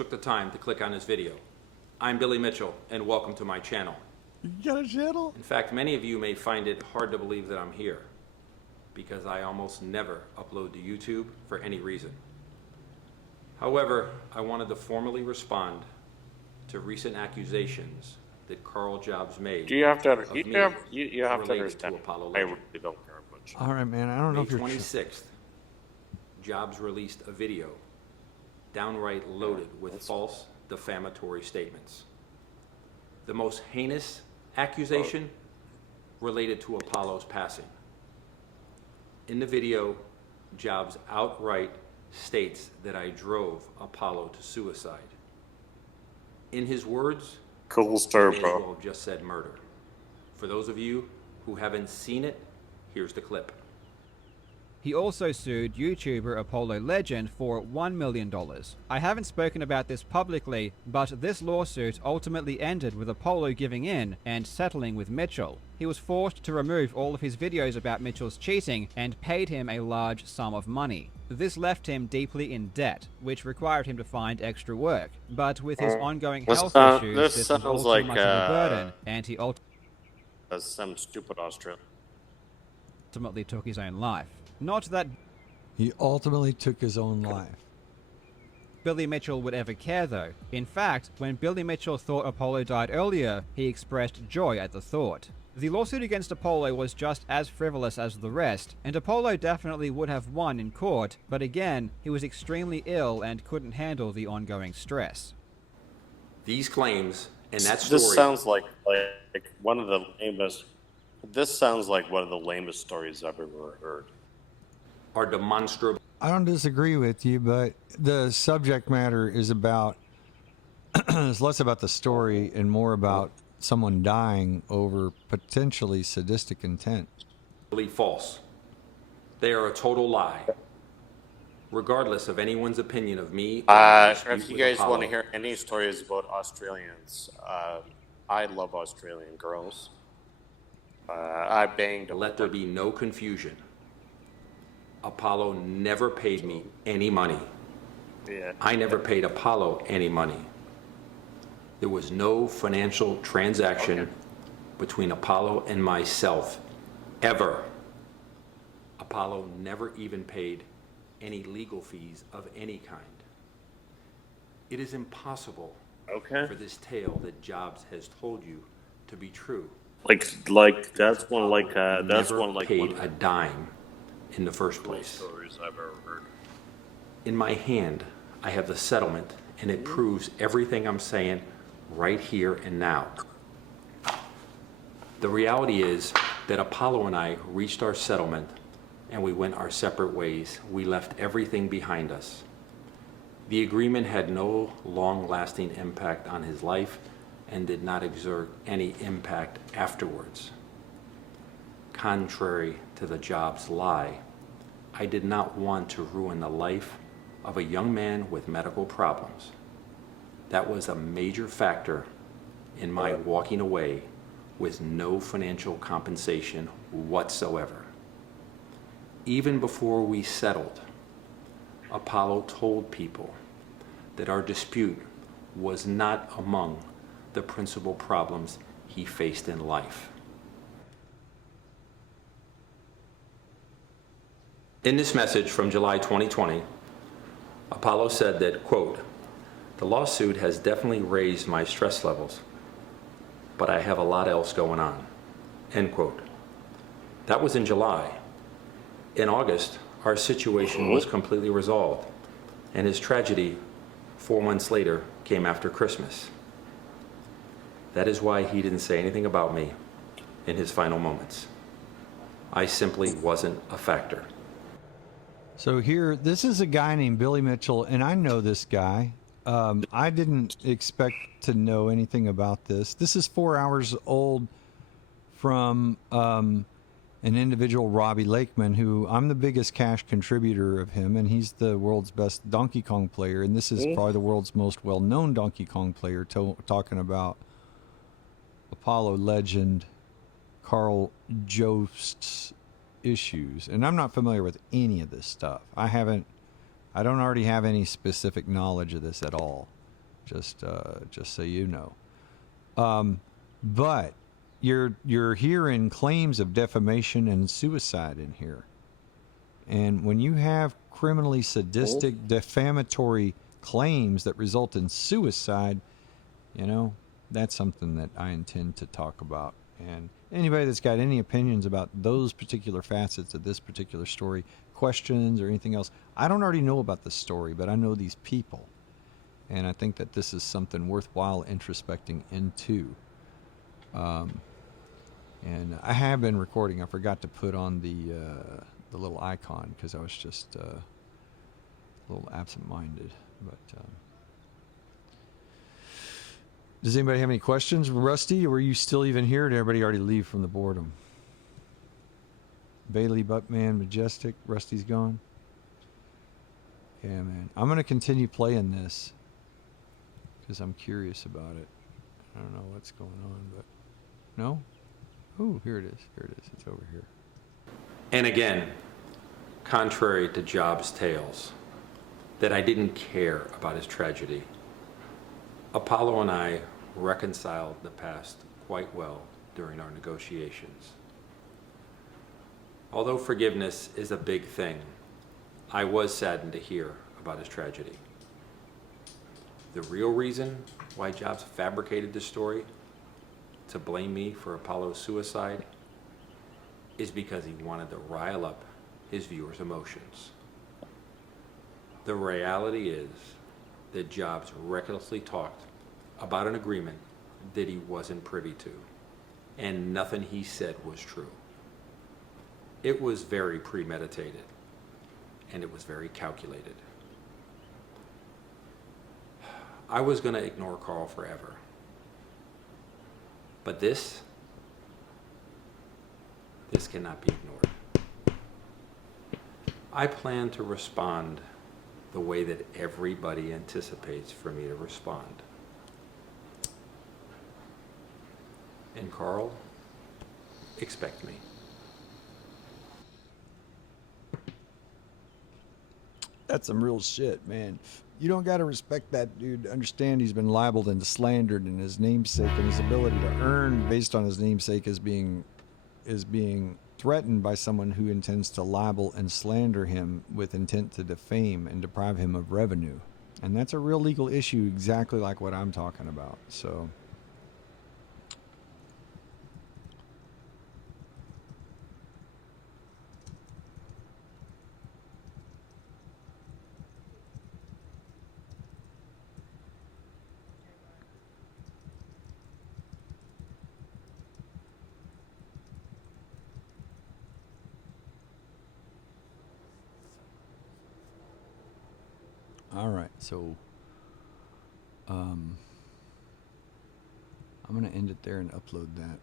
took the time to click on this video. I'm Billy Mitchell, and welcome to my channel. You got a channel? In fact, many of you may find it hard to believe that I'm here, because I almost never upload to YouTube for any reason. However, I wanted to formally respond to recent accusations that Karl Jobst made. Do you have to? Of me You have to related understand. to Apollo I Legend. really don't care much. All right, man. I don't know May if you're. 26th, Jobs released a video downright loaded with false defamatory statements. The most heinous accusation related to Apollo's passing. In the video, Jobs outright states that I drove Apollo to suicide. In his words, Cool I story, may as bro. well have just said murder. For those of you who haven't seen it, here's the clip. He also sued YouTuber Apollo Legend for $1 million. I haven't spoken about this publicly, but this lawsuit ultimately ended with Apollo giving in and settling with Mitchell. He was forced to remove all of his videos about Mitchell's cheating and paid him a large sum of money. This left him deeply in debt, which required him to find extra work. But with his ongoing health issues, this this was all sounds too like, much of a burden, and he As some stupid Australian. ultimately took his own life. Not that He ultimately took his own life. Billy Mitchell would ever care, though. In fact, when Billy Mitchell thought Apollo died earlier, he expressed joy at the thought. The lawsuit against Apollo was just as frivolous as the rest, and Apollo definitely would have won in court, but again, he was extremely ill and couldn't handle the ongoing stress. These claims and that story. This sounds like one of the lamest. This sounds like one of the lamest stories I've ever heard. Are demonstrable. I don't disagree with you, but the subject matter is about, it's less about the story and more about someone dying over potentially sadistic intent. False. They are a total lie. Regardless of anyone's opinion of me, or my dispute If you with guys Apollo, want to hear any stories about Australians, I love Australian girls. I banged. let there be no confusion. Apollo never paid me any money. Yeah. I never paid Apollo any money. There was no financial transaction between Apollo and myself, ever. Apollo never even paid any legal fees of any kind. It is impossible for this tale that Jobs has told you to be true. That's one Paid a dime in the first place. stories I've ever heard. In my hand, I have the settlement, and it proves everything I'm saying right here and now. The reality is that Apollo and I reached our settlement, and we went our separate ways. We left everything behind us. The agreement had no long-lasting impact on his life and did not exert any impact afterwards. Contrary to the Jobs lie, I did not want to ruin the life of a young man with medical problems. That was a major factor in my walking away with no financial compensation whatsoever. Even before we settled, Apollo told people that our dispute was not among the principal problems he faced in life. In this message from July 2020, Apollo said that, quote, "The lawsuit has definitely raised my stress levels, but I have a lot else going on," end quote. That was in July. In August, our situation was completely resolved, and his tragedy 4 months later came after Christmas. That is why he didn't say anything about me in his final moments. I simply wasn't a factor. So here, this is a guy named Billy Mitchell, and I know this guy. I didn't expect to know anything about this. This is 4 hours old from an individual, Robbie Lakeman, who I'm the biggest cash contributor of him, and he's the world's best Donkey Kong player, and this is probably the world's most well-known Donkey Kong player, talking about Apollo legend Karl Jobst's issues. And I'm not familiar with any of this stuff. I don't already have any specific knowledge of this at all. Just so you know. But you're hearing claims of defamation and suicide in here. And when you have criminally sadistic, defamatory claims that result in suicide, you know, that's something that I intend to talk about. And anybody that's got any opinions about those particular facets of this particular story, questions or anything else, I don't already know about the story, but I know these people. And I think that this is something worthwhile introspecting into. And I have been recording. I forgot to put on the little icon because I was just a little absent-minded. But does anybody have any questions? Rusty, or were you still even here? Did everybody already leave from the boredom? Bailey, Buckman, Majestic, Rusty's gone. Yeah, man. I'm going to continue playing this because I'm curious about it. I don't know what's going on, but no? Ooh, here it is. Here it is. It's over here. And again, contrary to Jobs' tales, that I didn't care about his tragedy, Apollo and I reconciled the past quite well during our negotiations. Although forgiveness is a big thing, I was saddened to hear about his tragedy. The real reason why Jobs fabricated this story to blame me for Apollo's suicide is because he wanted to rile up his viewers' emotions. The reality is that Jobs recklessly talked about an agreement that he wasn't privy to, and nothing he said was true. It was very premeditated, and it was very calculated. I was going to ignore Karl forever. But this cannot be ignored. I plan to respond the way that everybody anticipates for me to respond. And Karl, expect me. That's some real shit, man. You don't got to respect that dude. Understand he's been libeled and slandered, and his namesake and his ability to earn based on his namesake is being threatened by someone who intends to libel and slander him with intent to defame and deprive him of revenue. And that's a real legal issue, exactly like what I'm talking about. So all right, so I'm going to end it there and upload that.